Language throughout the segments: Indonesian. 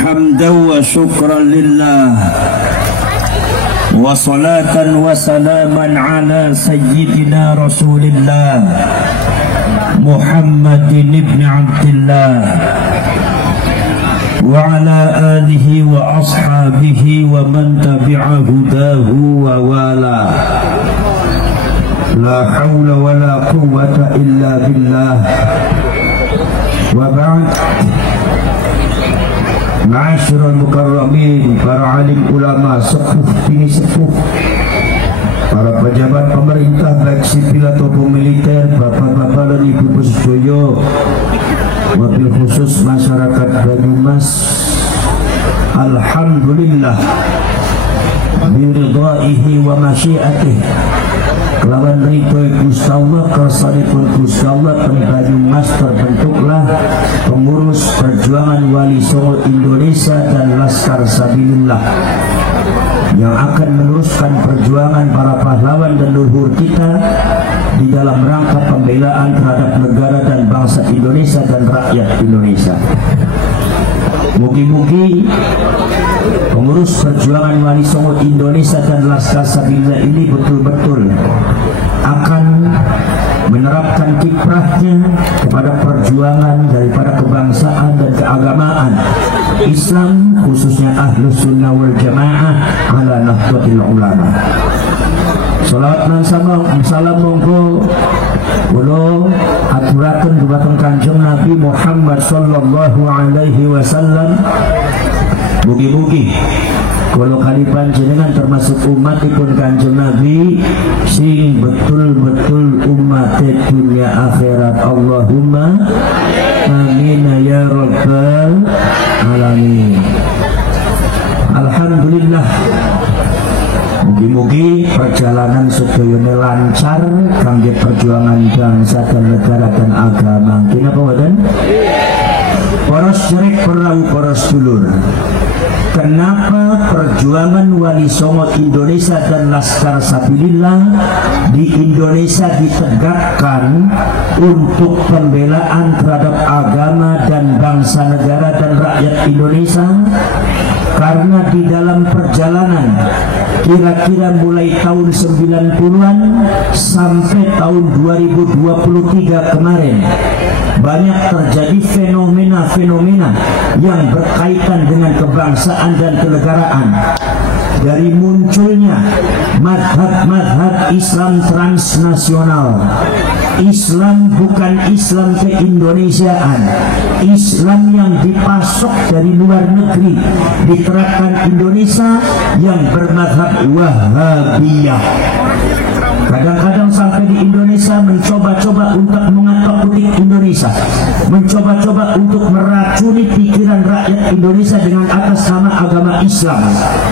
حمدا وشكرا لله وصلاة وسلاما على سيدنا رسول الله محمد بن عبد الله وعلى آله وأصحابه ومن تبع هداه ووالاه لا حول ولا قوة إلا بالله وبعد. Ma'asyiral mukarramin, para alim ulama, sepuh bini sepuh, para pejabat pemerintah baik sipil ataupun militer, bapak-bapak dan ibu sedaya, wabil khusus masyarakat Banyumas, alhamdulillah biridaihi wa masyiatihi, kelawan ridho Gusti Allah kersanipun Gusti Allah Banyumas terbentuklah pengurus perjuangan Wali Songo Indonesia dan Laskar Sabilillah yang akan meneruskan perjuangan para pahlawan dan leluhur kita di dalam rangka pembelaan terhadap negara dan bangsa Indonesia dan rakyat Indonesia. Mugi-mugi pengurus perjuangan Wali Songo Indonesia dan Laskar Sabilillah ini betul-betul akan menerapkan kiprahnya kepada perjuangan daripada kebangsaan dan keagamaan Islam, khususnya Ahlus Sunnah wal Jamaah ala Nahdlatul Ulama. Salawat dan salam monggo kula aturaken dumateng Kanjeng Nabi Muhammad sallallahu alaihi wasallam. Mugi-mugi kalau kali panjenengan termasuk umatipun Kanjeng Nabi sing betul-betul umat dunia akhirat. Allahumma amin ya rabbal alamin. Alhamdulillah, mugi-mugi perjalanan sedayane lancar kangge perjuangan bangsa dan negara dan agama. Kinapa wadan? Poros jerek perang poros dulur. Kenapa perjuangan Wali Songo Indonesia dan Laskar Sabilillah di Indonesia ditegakkan untuk pembelaan terhadap agama dan bangsa negara dan rakyat Indonesia? Karena di dalam perjalanan kira-kira mulai tahun 90-an sampai tahun 2023 kemarin banyak terjadi fenomena-fenomena yang berkaitan dengan kebangsaan dan kenegaraan. Dari munculnya madhab-madhab Islam transnasional, Islam bukan Islam keindonesiaan, Islam yang dipasok dari luar negeri diterapkan Indonesia yang bermadhab Wahabiyah. Kadang-kadang sampai di Indonesia mencoba-coba untuk mengatak-atik Indonesia, mencoba-coba untuk meracuni pikiran rakyat Indonesia dengan atas nama agama Islam.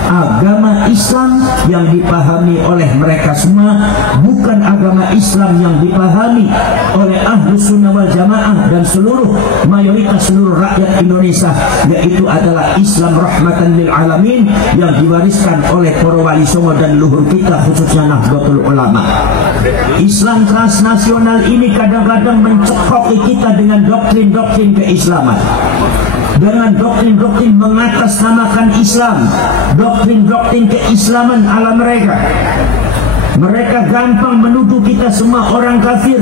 Agama Islam yang dipahami oleh mereka semua bukan agama Islam yang dipahami oleh Ahlus Sunnah wal Jamaah dan mayoritas seluruh rakyat Indonesia, yaitu adalah Islam rahmatan lil alamin yang diwariskan oleh para wali songo dan luhur kita, khususnya Nahdlatul Ulama. Islam transnasional ini kadang-kadang mencekoki kita dengan doktrin-doktrin keislaman, dengan doktrin-doktrin mengatasnamakan Islam, doktrin-doktrin keislaman ala mereka. Mereka gampang menuduh kita semua orang kafir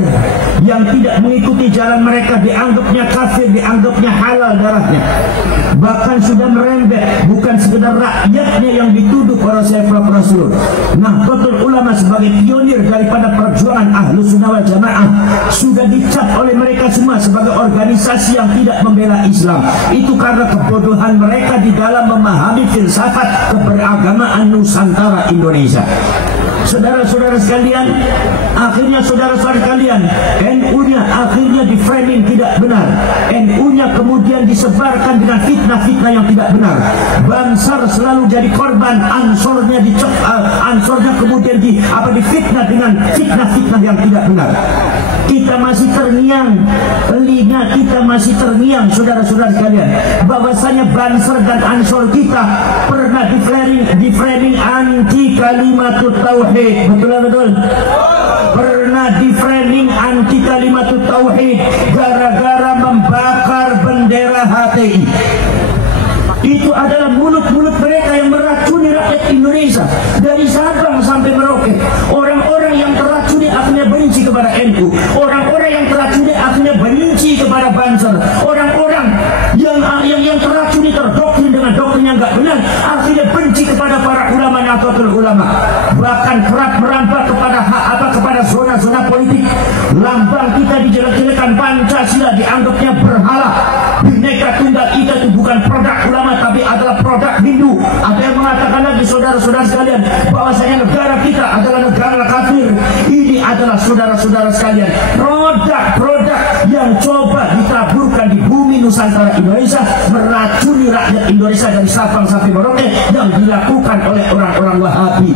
yang tidak mengikuti jalan mereka, dianggapnya kafir, dianggapnya halal darahnya. Bahkan sudah merembet, bukan sekedar rakyatnya yang dituduh para sahabat Rasul. Nahdlatul Ulama sebagai pionir daripada perjuangan Ahlus Sunnah wal Jamaah sudah dicap oleh mereka semua sebagai organisasi yang tidak membela Islam. Itu karena kebodohan mereka di dalam memahami filsafat keberagamaan Nusantara Indonesia. Saudara-saudara sekalian, akhirnya saudara-saudara sekalian, NU-nya akhirnya di framing tidak benar. NU-nya kemudian disebarkan dengan fitnah-fitnah yang tidak benar. Bansar selalu jadi korban, Ansornya Ansornya kemudian difitnah dengan fitnah-fitnah yang tidak benar. Kita masih terngiang, telinga kita masih terngiang, saudara-saudara sekalian, bahwasanya Bansar dan Ansor kita pernah di framing anti kalimatut tauhid. Betul-betul pernah di framing anti kalimatut tauhid gara-gara membakar bendera HTI. Itu adalah mulut-mulut mereka yang meracuni rakyat Indonesia dari Sabang sampai Merauke. Orang-orang yang teracuni akhirnya benci kepada NU. Orang-orang yang teracuni akhirnya benci kepada Banser. Orang-orang yang teracuni terdoktrin dengan doktrin yang enggak benar akhirnya benci kepada para ulama Nahdlatul Ulama. Bahkan kerap merambah kepada zona-zona politik. Lambang kita dijelek-jelekan, Pancasila dianggapnya berhala. Bhinneka Tunggal Ika itu bukan produk ulama tapi adalah produk Hindu. Ada yang mengatakan lagi saudara-saudara sekalian bahwasanya negara kita adalah negara kafir. Ini adalah saudara-saudara sekalian produk-produk yang coba ditaburkan di bumi Nusantara Indonesia, meracuni rakyat Indonesia dari Sabang sampai Merauke yang dilakukan oleh orang-orang Wahabi.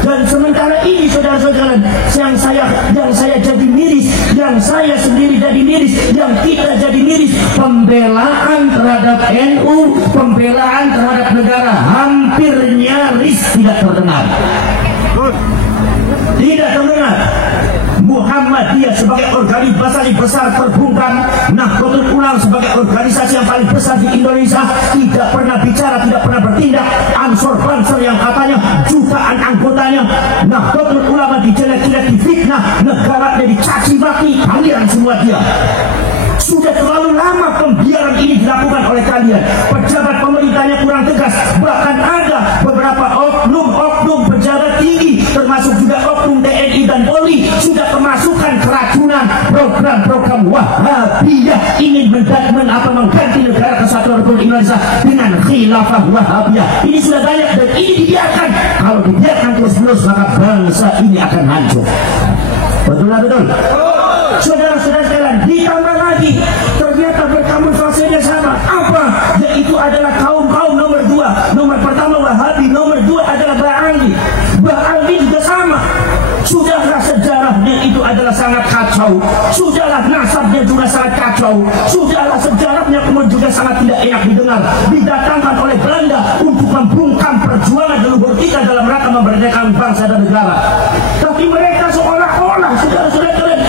Dan sementara ini saudara-saudara yang saya jadi miris, yang saya sendiri jadi miris, yang kita jadi miris, pembelaan terhadap NU, pembelaan terhadap negara hampir nyaris tidak terdengar. Tidak terdengar. Muhammadiyah sebagai organisasi besar terbungkam, Nahdlatul Ulama sebagai organisasi yang paling besar di Indonesia tidak pernah bicara, tidak pernah bertindak. Ansor Banser yang katanya jutaan anggotanya, Nahdlatul Ulama dijelek-jelek, difitnah, negara dicaci maki, kalian semua dia. Sudah terlalu lama pembiaran ini dilakukan oleh kalian. Pejabat pemerintahnya kurang tegas. Bahkan ada beberapa oknum pejabat tinggi, termasuk juga oknum TNI dan Polri, sudah kemasukan keracunan program-program Wahabiyah ingin mengganti negara kesatuan Republik Indonesia dengan khilafah Wahabiyah. Ini sudah banyak dan ini dibiarkan. Kalau dibiarkan terus-menerus maka bangsa ini akan hancur. Betul lah, betul. Saudara-saudara sekalian, ditambah lagi ternyata berkamuflasenya sama. Apa? Yaitu adalah kaum-kaum nomor 2. Nomor pertama Wahabi, nomor 2 adalah Ba'ali. Ba'ali juga sama. Sudahlah sejarahnya itu adalah sangat kacau. Sudahlah nasabnya juga sangat kacau. Sudahlah sejarahnya kemudian juga sangat tidak enak didengar. Didatangkan oleh Belanda untuk membungkam perjuangan leluhur kita dalam rangka memerdekakan bangsa dan negara. Tapi mereka seolah-olah saudara-saudara kalian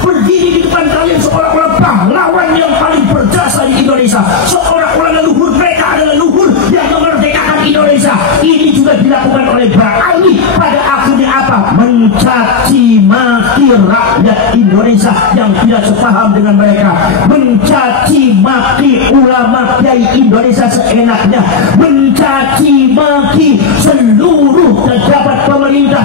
berdiri di depan kalian seolah-olah pahlawan yang paling berjasa di Indonesia. Seolah-olah leluhur mereka adalah leluhur yang memerdekakan Indonesia. Ini juga dilakukan oleh Ba'ali. Pada akhirnya apa? Mencaci maki rakyat Indonesia yang tidak sepaham dengan mereka. Mencaci maki ulama kiai Indonesia seenaknya. Mencaci maki seluruh pejabat pemerintah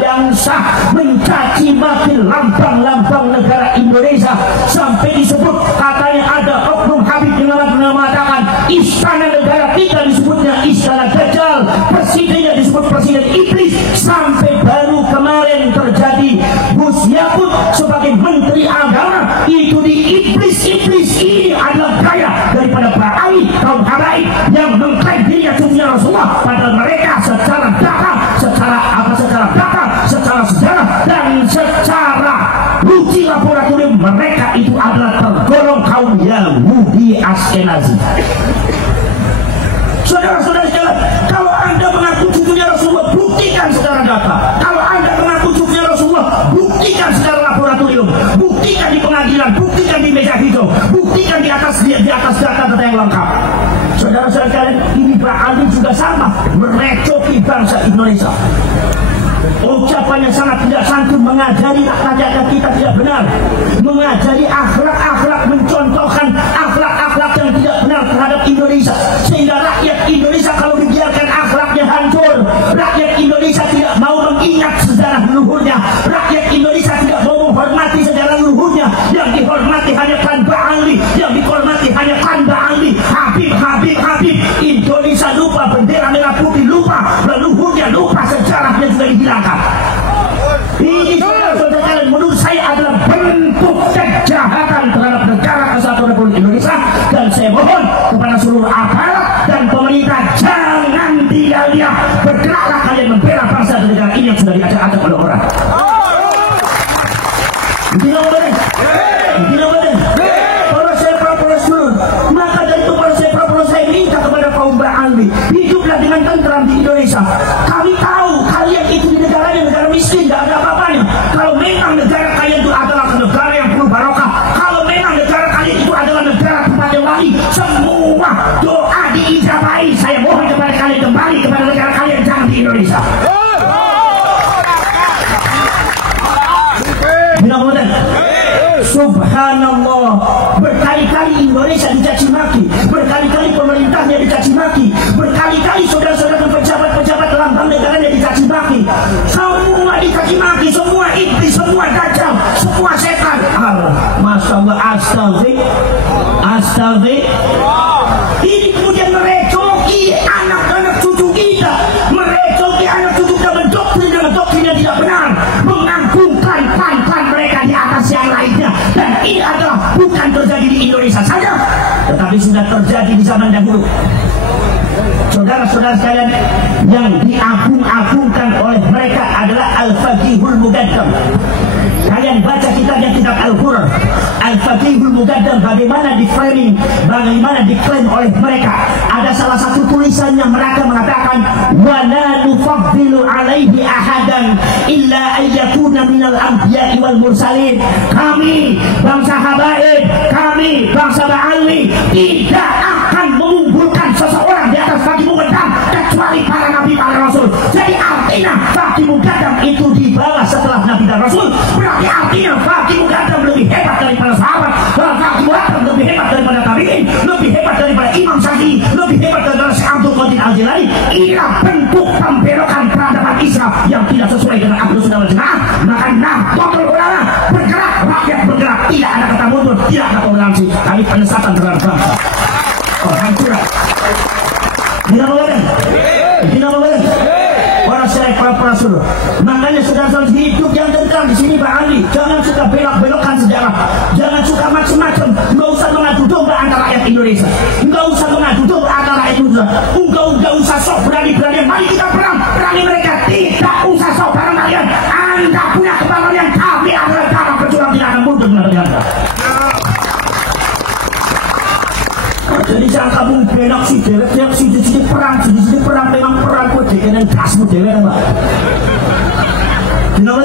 yang sah. Mencaci maki lambang-lambang negara Indonesia. Sampai disebut katanya ada oknum Habib yang mengatakan istana negara kita disebutnya istana Dajjal, presidennya disebut presiden iblis. Sampai baru kemarin terjadi Gus Yakut sebagai menteri agama itu di iblis ini adalah gaya daripada Ba'ali, kaum habaib yang mengklaim dirinya cucunya Rasulullah, padahal mereka secara data, secara sejarah dan secara uji laboratorium mereka itu adalah tergolong kaum Yahudi Askenazi. Saudara-saudara sekalian, kalau Anda mengaku cucunya Rasulullah, buktikan secara data. Kalau Anda mengaku cucunya Rasulullah, buktikan secara laboratorium, buktikan di pengadilan, buktikan di meja hijau, buktikan di atas data-data yang lengkap. Saudara-saudara sekalian, ini Ba'ali juga sama, merecoki bangsa Indonesia. Ucapannya sangat tidak santun, mengajari rakyat kita tidak benar, mengajari akhlak-akhlak, mencontohkan akhlak-akhlak yang tidak benar terhadap Indonesia, sehingga rakyat Indonesia kalau dibiarkan akhlaknya hancur. Rakyat Indonesia tidak mau mengingat sejarah leluhurnya. Rakyat Indonesia tidak mau menghormati sejarah leluhurnya. Yang dihormati hanya Khan Ba'ali, yang dihormati hanya Khan Ba'ali, Habib. Indonesia lupa bendera merah putih, lupa leluhurnya, lupa sejarahnya juga dihilangkan. Ini saudara-saudara menurut saya adalah bentuk kejahatan terhadap negara kesatuan Republik Indonesia. Dan saya mohon kepada seluruh aparat dan pemerintah, jangan diam-diam, bergeraklah kalian membela bangsa dan negara ini yang sudah diacak-acak oleh orang. Tidak boleh. Kalau saya propolis dulu, maka dari itu kalau saya propolis, saya minta kepada kaum Ba'ali, hiduplah dengan tentram di Indonesia. Kami tahu kalian itu di negaranya negara miskin, tidak ada apa-apanya. Kalau memang negara kalian itu adalah negara yang penuh barokah, kalau memang negara kalian itu adalah negara tempat yang wali, semua doa diijabah mulai saya mohon kepada kalian kembali kepada negara kalian, jangan di Indonesia. Subhanallah, berkali-kali Indonesia dicaci maki, berkali-kali pemerintahnya dicaci maki, berkali-kali saudara-saudara pejabat-pejabat lambang negaranya dicaci maki, semua dicaci maki, semua iblis, semua dajjal, semua setan. Masya Allah, astagfirullah. Ini kemudian merecoki anak-anak cucu kita, merecoki anak cucu kita, mendoktrin dengan doktrin yang tidak benar, mengagungkan plan-plan mereka di atas yang lainnya. Dan ini adalah bukan terjadi di Indonesia saja, tetapi sudah terjadi di zaman dahulu. Saudara-saudara sekalian, yang diagung-agungkan oleh mereka adalah Al-Faqihul Muqaddam. Kalian baca kitab Al-Qur'an, Al-Faqihul Muqaddam, bagaimana di-framing, bagaimana diklaim oleh mereka. Ada salah satu tulisan yang mereka mengatakan, wa la nufaddilu alaihi ahadan illa ayyakuna minal anbiya'i wal mursalin. Kami bangsa Habaib, kami bangsa Ba'ali tidak akan mengunggulkan seseorang di atas Faqih Muqaddam kecuali para nabi, para rasul. Jadi artinya Faqih Muqaddam itu dibalas setelah nabi dan rasul. Berarti artinya Faqih Muqaddam lebih hebat daripada sahabat, Faqih Muqaddam lebih hebat daripada tabi'in, lebih hebat daripada Imam Syafi'i, lebih hebat daripada Syekh Abdul Qadir Al-Jilani. Inilah bentuk pembelokan peradaban Islam yang tidak sesuai dengan Ahlus Sunnah wal Jamaah. Maka Nahdlatul Ulama bergerak, rakyat bergerak, tidak ada kata mundur, tidak ada toleransi, tapi penyesatan terhadap bangsa. Penghancuran. Tidak boleh. Para syekh, para suruh. Makanya saudara-saudara hidup yang tentram di sini Pak Andi, jangan suka belok-belokkan sejarah, jangan suka macam-macam. Enggak usah mengadu domba antara rakyat Indonesia, enggak usah mengadu domba antara rakyat Indonesia, enggak usah sok berani-beranian. Mari kita perang mereka, tidak usah sok bareng-bareng. Anda punya kepala kami adalah dalam perjuangan, tidak akan mundur dari Anda. Jadi jangan kamu belok si dewek, si perang, memang perang kok dengan gasmu dewek apa? Kenapa?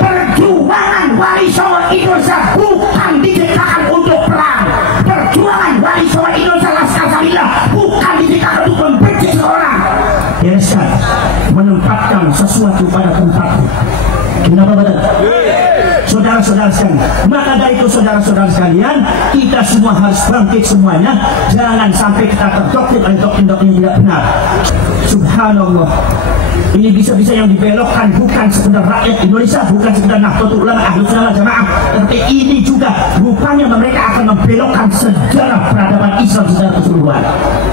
Perjuangan Wali Songo Indonesia bukan diciptakan untuk perang. Perjuangan Wali Songo Indonesia Laskar Sabila bukan diciptakan untuk membenci seorang. Biasa menempatkan sesuatu pada tempatnya. Kenapa betul? Saudara-saudara sekalian, maka dari itu saudara-saudara sekalian, kita semua harus bangkit semuanya. Jangan sampai kita terdoktrin oleh doktrin-doktrin yang tidak benar. Subhanallah, ini bisa-bisa yang dibelokkan bukan sekedar rakyat Indonesia, bukan sekedar Nahdlatul Ulama, Ahlus Sunnah wal Jamaah, tapi ini juga rupanya mereka akan membelokkan sejarah peradaban Islam secara keseluruhan.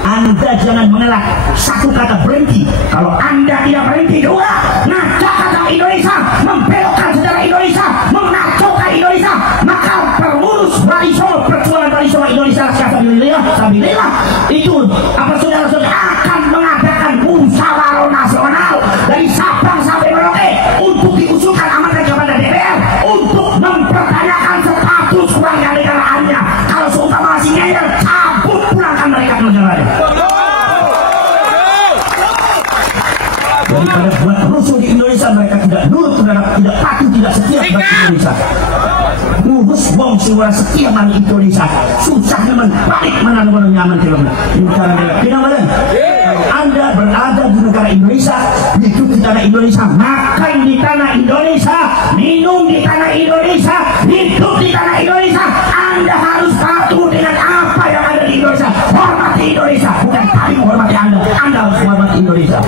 Anda jangan mengelak satu kata berhenti. Kalau Anda tidak berhenti juga, nah kata Indonesia membelokkan sejarah Indonesia, mengacaukan Indonesia, maka pengurus Wali Songo, perjuangan Wali Songo Indonesia Sabilillah itu apa saudara-saudara akan mengadakan musyawarah nasional dari Sabang sampai Merauke untuk diusulkan amanat kepada DPR untuk mempertanyakan status warga negaraannya. Kalau seumpama masih ngeyel, cabut pulangkan mereka ke negaranya. Daripada buat rusuh di Indonesia, mereka tidak nurut terhadap, tidak patuh, tidak setia kepada Indonesia. Ngurus wong siwara setia mani Indonesia, susah nemen balik mana nyaman di negara negara. Kalau Anda berada di negara Indonesia, hidup di tanah Indonesia, makan di tanah Indonesia, minum di tanah Indonesia, hidup di tanah Indonesia, Anda harus patuh dengan apa yang ada di Indonesia. Hormati Indonesia, bukan kami menghormati Anda. Anda harus menghormati Indonesia.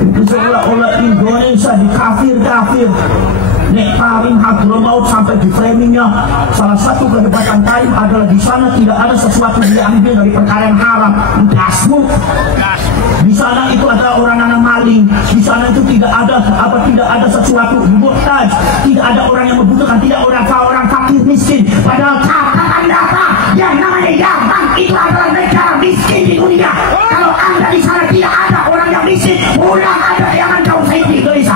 Seolah-olah Indonesia dikafir-kafir. Nek Tarim Hadramaut sampai di framingnya, salah satu kehebatan Tarim adalah di sana tidak ada sesuatu yang diambil dari perkara yang haram. Gasmu. Di sana itu ada orang anak maling. Di sana itu tidak ada sesuatu muhtaj. Tidak ada orang yang membutuhkan, tidak orang fakir miskin. Padahal catatan data yang namanya Yaman itu adalah negara miskin di dunia. Kalau Anda di sana tidak ada orang yang miskin, ulang ada yang kau saya di Indonesia.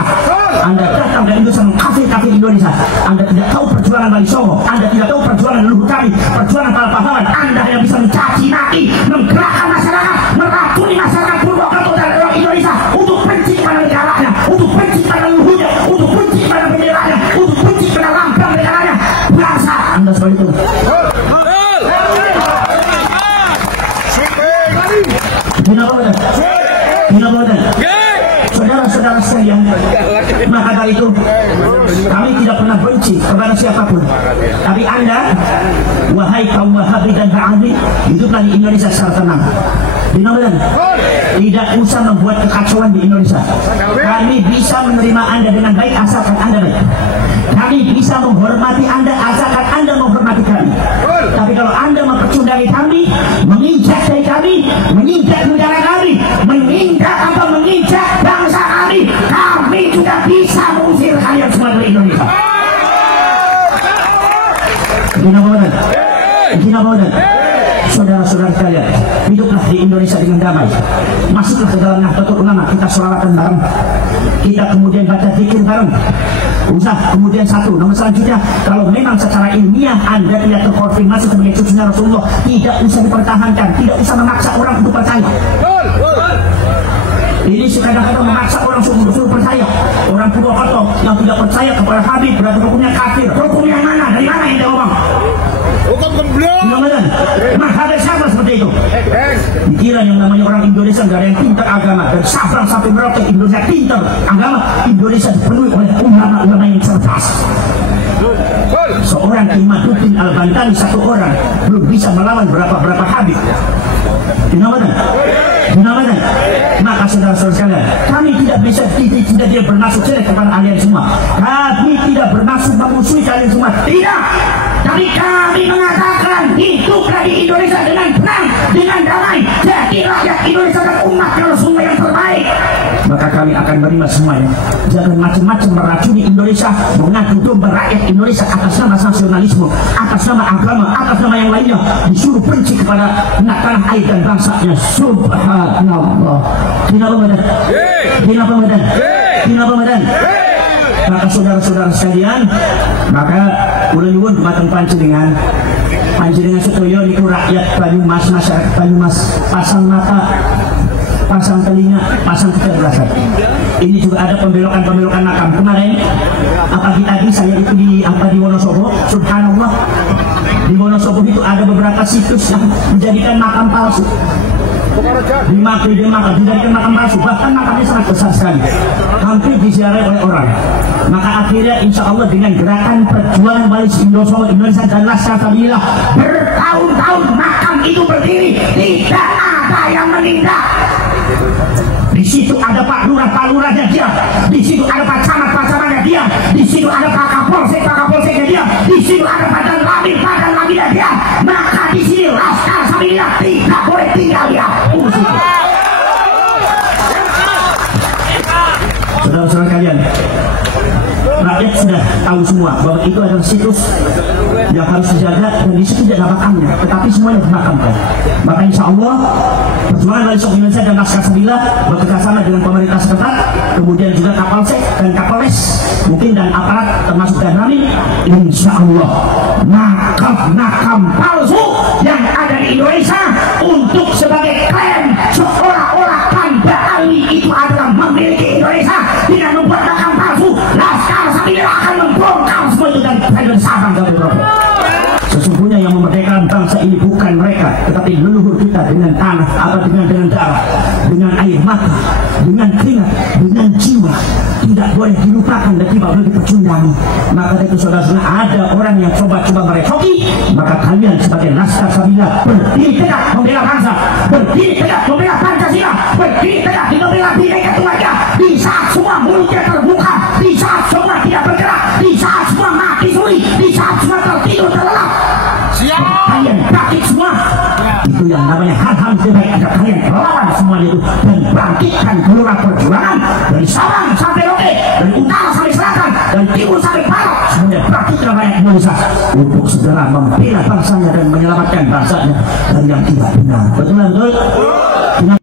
Anda datang dari Indonesia mengkafir Indonesia. Anda tidak tahu perjuangan Wali Songo, Anda tidak tahu perjuangan leluhur kami, perjuangan para pahlawan. Anda hanya bisa mencaci maki, menggerakkan masyarakat, meracuni masyarakat Purwokerto dan orang Indonesia untuk benci pada negaranya, untuk benci pada leluhurnya, untuk benci pada benderanya, untuk benci pada lambang negaranya. Bangsa Anda seperti itu. itu. Kami tidak pernah benci kepada siapapun. Tapi Anda, wahai kaum Wahabi dan Ba'adi, hiduplah di Indonesia secara tenang. Tidak usah membuat kekacauan di Indonesia. Kami bisa menerima Anda dengan baik asalkan Anda baik. Kami bisa menghormati Anda asalkan Anda menghormati kami. Tapi kalau Anda mempercundangi kami, menginjak dari kami, menginjak negara kami, menginjak bangsa kami, kami juga bisa mengusir kalian semua dari Indonesia. Saudara-saudara sekalian, hiduplah di Indonesia dengan damai. Masuklah ke dalam Nahdlatul Ulama, kita sholawatan bareng, kita kemudian baca zikir bareng. Kemudian satu, nomor selanjutnya, kalau memang secara ilmiah Anda tidak terkonfirmasi sebagai cucunya Rasulullah, tidak usah dipertahankan, tidak usah memaksa orang untuk percaya. Ini kadang-kadang memaksa orang suruh percaya. Orang Purwokerto yang tidak percaya kepada Habib berarti hukumnya kafir. Hukum yang mana? Dari mana yang dia ngomong? Hukum gemblong. Habib sama seperti itu. Dikira yang namanya orang Indonesia nggak ada yang pintar agama. Dari Sabang sampai Merauke Indonesia pintar agama. Indonesia dipenuhi oleh ulama-ulama yang cerdas. Seorang Imaduddin Al-Bantani satu orang belum bisa melawan berapa Habib. Benar-benar. Maka saudara-saudara sekalian, kami tidak tidak bermaksud jelek kepada kalian semua. Kami tidak bermaksud memusuhi kalian semua. Tidak. Tapi kami mengatakan hiduplah di Indonesia dengan tenang, dengan damai. Jadi rakyat Indonesia dan umat Rasulullah yang terbaik. Maka kami akan menerima semuanya. Jangan macam-macam meracuni Indonesia, mengadu domba rakyat Indonesia atas nama nasionalisme, atas nama agama, atas nama yang lainnya, disuruh benci kepada tanah air dan bangsanya. Subhanallah. Kenapa Medan? Maka saudara-saudara sekalian, maka ulah nyuwun dumateng panjenengan sedaya niku rakyat Banyumas, masyarakat Banyumas, pasang mata, pasang telinga, pasang kecerdasan. Ini juga ada pembelokan makam. Kemarin pagi tadi saya itu di Wonosobo, subhanallah. Di Wonosobo itu ada beberapa situs yang menjadikan makam palsu. Dijadikan makam palsu, bahkan makamnya sangat besar sekali, hampir diziarahi oleh orang. Maka akhirnya insya Allah dengan gerakan perjuangan Wali Songo Indonesia dan Laskar Sabilillah, bertahun-tahun makam itu berdiri, tidak ada yang menindak. Di situ ada Pak Lurahnya dia, di situ ada Pak Camatnya dia, di situ ada Pak Kapolseknya dia, di situ ada Badan Labidnya dia. Maka di sini Laskar Sabilillah tidak boleh tinggal dia. Saudara-saudara kalian, rakyat sudah tahu semua bahwa itu adalah situs yang harus dijaga dan di situ tidak ada makamnya, tetapi semuanya dimakamkan. Maka insya Allah perjuangan Wali Songo Indonesia dan Laskar Sabilillah bekerjasama dengan pemerintah setempat, kemudian juga Kapolsek dan Kapolres mungkin dan aparat termasuk Danramil, insya Allah makam palsu yang ada di Indonesia untuk sebagai klaim seolah-olah Tanda Ali itu adalah memiliki Indonesia dengan membuat makam palsu, Laskar Sabilillah akan membongkar semua itu dan Sabang sampai Merauke. Sesungguhnya yang memerdekakan bangsa ini bukan mereka, tetapi leluhur kita dengan tanah, dengan darah, dengan air mata, dengan keringat, dengan jiwa. Tidak boleh dilupakan dan tidak boleh dipecundangi. Maka itu saudara-saudara, ada orang yang coba-coba merecoki, maka kalian sebagai Laskar Sabilillah berdiri tegak membela bangsa, berdiri tegak membela Pancasila, berdiri tegak membela Bhinneka Tunggal Ika. Di saat semua mulutnya terbuka, di saat semua tidak bergerak, di saat semua mati suri, di saat semua tertidur terlelap, kalian bangkit semua. Itu yang namanya hal-hal terbaik agar kalian melawan semuanya itu dan bangkitkan gelora perjuangan dari Sabang sampai Merauke, dari utara sampai selatan, dari timur sampai barat, semuanya bangkitkan rakyat Indonesia untuk segera membela bangsanya dan menyelamatkan bangsanya dari yang tidak benar. Betul?